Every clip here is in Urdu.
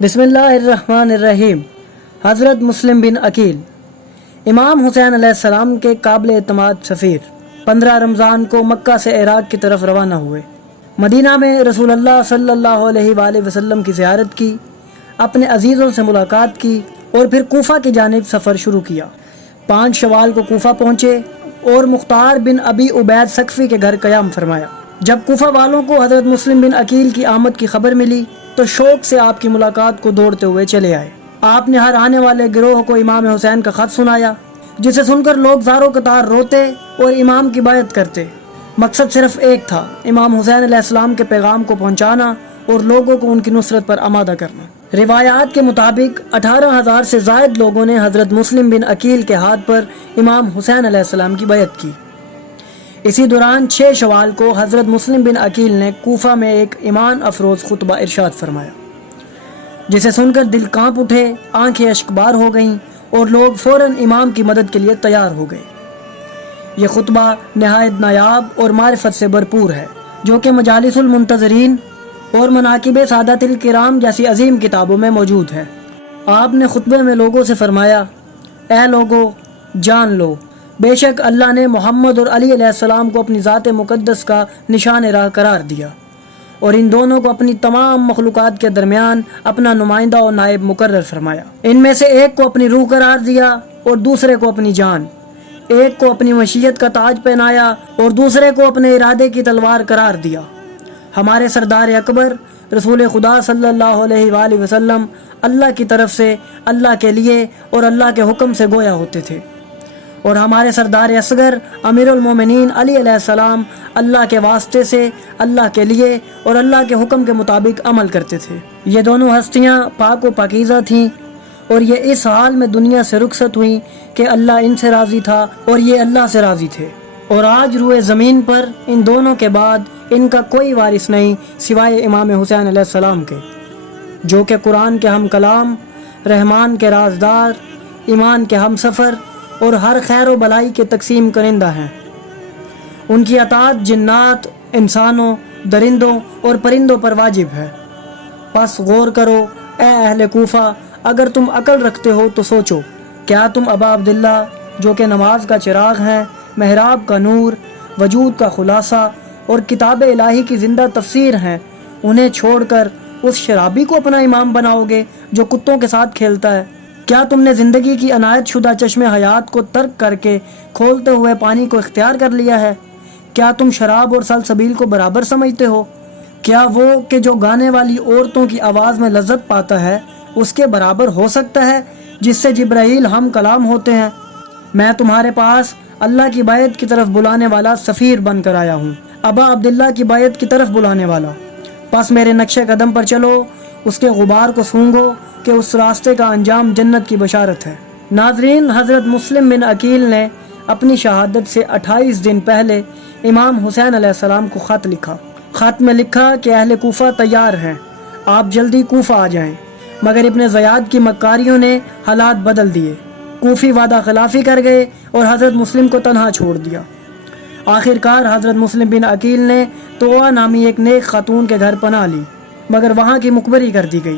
بسم اللہ الرحمن الرحیم۔ حضرت مسلم بن عقیل امام حسین علیہ السلام کے قابل اعتماد سفیر 15 رمضان کو مکہ سے عراق کی طرف روانہ ہوئے۔ مدینہ میں رسول اللہ صلی اللہ علیہ وآلہ وسلم کی زیارت کی، اپنے عزیزوں سے ملاقات کی اور پھر کوفہ کی جانب سفر شروع کیا۔ 5 شوال کو کوفہ پہنچے اور مختار بن ابی عبید ثقفی کے گھر قیام فرمایا۔ جب کوفہ والوں کو حضرت مسلم بن عقیل کی آمد کی خبر ملی تو شوق سے آپ کی ملاقات کو دوڑتے ہوئے چلے آئے۔ آپ نے ہر آنے والے گروہ کو امام حسین کا خط سنایا، جسے سن کر لوگ زارو قطار روتے اور امام کی بیعت کرتے۔ مقصد صرف ایک تھا، امام حسین علیہ السلام کے پیغام کو پہنچانا اور لوگوں کو ان کی نصرت پر آمادہ کرنا۔ روایات کے مطابق 18,000 سے زائد لوگوں نے حضرت مسلم بن عقیل کے ہاتھ پر امام حسین علیہ السلام کی بیعت کی۔ اسی دوران 6 شوال کو حضرت مسلم بن عقیل نے کوفہ میں ایک ایمان افروز خطبہ ارشاد فرمایا، جسے سن کر دل کانپ اٹھے، آنکھیں اشکبار ہو گئیں اور لوگ فوراً امام کی مدد کے لیے تیار ہو گئے۔ یہ خطبہ نہایت نایاب اور معرفت سے بھرپور ہے، جو کہ مجالس المنتظرین اور مناقب سادات الکرام جیسی عظیم کتابوں میں موجود ہے۔ آپ نے خطبے میں لوگوں سے فرمایا، اے لوگو، جان لو، بے شک اللہ نے محمد اور علی علیہ السلام کو اپنی ذات مقدس کا نشان راہ قرار دیا اور ان دونوں کو اپنی تمام مخلوقات کے درمیان اپنا نمائندہ اور نائب مقرر فرمایا۔ ان میں سے ایک کو اپنی روح قرار دیا اور دوسرے کو اپنی جان، ایک کو اپنی مشیت کا تاج پہنایا اور دوسرے کو اپنے ارادے کی تلوار قرار دیا۔ ہمارے سردار اکبر رسول خدا صلی اللہ علیہ وآلہ وسلم اللہ کی طرف سے، اللہ کے لیے اور اللہ کے حکم سے گویا ہوتے تھے، اور ہمارے سردار اصغر امیر المومنین علی علیہ السلام اللہ کے واسطے سے، اللہ کے لیے اور اللہ کے حکم کے مطابق عمل کرتے تھے۔ یہ دونوں ہستیاں پاک و پاکیزہ تھیں اور یہ اس حال میں دنیا سے رخصت ہوئیں کہ اللہ ان سے راضی تھا اور یہ اللہ سے راضی تھے، اور آج روئے زمین پر ان دونوں کے بعد ان کا کوئی وارث نہیں سوائے امام حسین علیہ السلام کے، جو کہ قرآن کے ہم کلام، رحمان کے رازدار، ایمان کے ہم سفر اور ہر خیر و بلائی کے تقسیم کنندہ ہیں۔ ان کی اطاعت جنات، انسانوں، درندوں اور پرندوں پر واجب ہے۔ پس غور کرو اے اہل کوفہ، اگر تم عقل رکھتے ہو تو سوچو، کیا تم ابا عبداللہ جو کہ نماز کا چراغ ہیں، محراب کا نور، وجود کا خلاصہ اور کتاب الہی کی زندہ تفسیر ہیں، انہیں چھوڑ کر اس شرابی کو اپنا امام بناؤ گے جو کتوں کے ساتھ کھیلتا ہے؟ کیا تم نے زندگی کی عنایت شدہ چشم حیات کو ترک کر کے کھولتے ہوئے پانی کو اختیار کر لیا ہے؟ کیا تم شراب اور سلسبیل کو برابر سمجھتے ہو؟ کیا وہ کہ جو گانے والی عورتوں کی آواز میں لذت پاتا ہے اس کے برابر ہو سکتا ہے جس سے جبرائیل ہم کلام ہوتے ہیں؟ میں تمہارے پاس اللہ کی بیعت کی طرف بلانے والا سفیر بن کر آیا ہوں، ابا عبداللہ کی بیعت کی طرف بلانے والا۔ پس میرے نقش قدم پر چلو، اس کے غبار کو سونگھو کہ اس راستے کا انجام جنت کی بشارت ہے۔ ناظرین، حضرت مسلم بن عقیل نے اپنی شہادت سے 28 دن پہلے امام حسین علیہ السلام کو خط لکھا۔ خط میں لکھا کہ اہل کوفہ تیار ہیں، آپ جلدی کوفہ آ جائیں، مگر ابن زیاد کی مکاریوں نے حالات بدل دیے۔ کوفی وعدہ خلافی کر گئے اور حضرت مسلم کو تنہا چھوڑ دیا۔ آخر کار حضرت مسلم بن عقیل نے توعہ نامی ایک نیک خاتون کے گھر پناہ لی، مگر وہاں کی مقبری کر دی گئی۔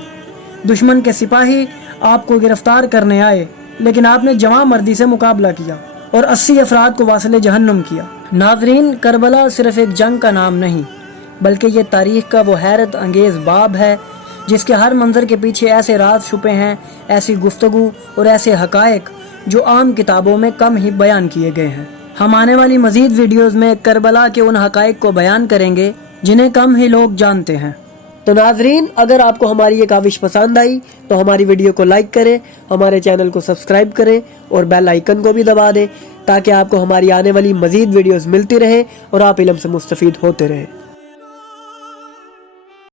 دشمن کے سپاہی آپ کو گرفتار کرنے آئے، لیکن آپ نے جواں مردی سے مقابلہ کیا اور 80 افراد کو واصل جہنم کیا۔ ناظرین، کربلا صرف ایک جنگ کا نام نہیں، بلکہ یہ تاریخ کا وہ حیرت انگیز باب ہے جس کے ہر منظر کے پیچھے ایسے راز چھپے ہیں، ایسی گفتگو اور ایسے حقائق جو عام کتابوں میں کم ہی بیان کیے گئے ہیں۔ ہم آنے والی مزید ویڈیوز میں کربلا کے ان حقائق کو بیان کریں گے جنہیں کم ہی لوگ جانتے ہیں۔ تو ناظرین، اگر آپ کو ہماری یہ کاوش پسند آئی تو ہماری ویڈیو کو لائک کریں، ہمارے چینل کو سبسکرائب کریں اور بیل آئیکن کو بھی دبا دیں تاکہ آپ کو ہماری آنے والی مزید ویڈیوز ملتی رہے اور آپ علم سے مستفید ہوتے رہیں۔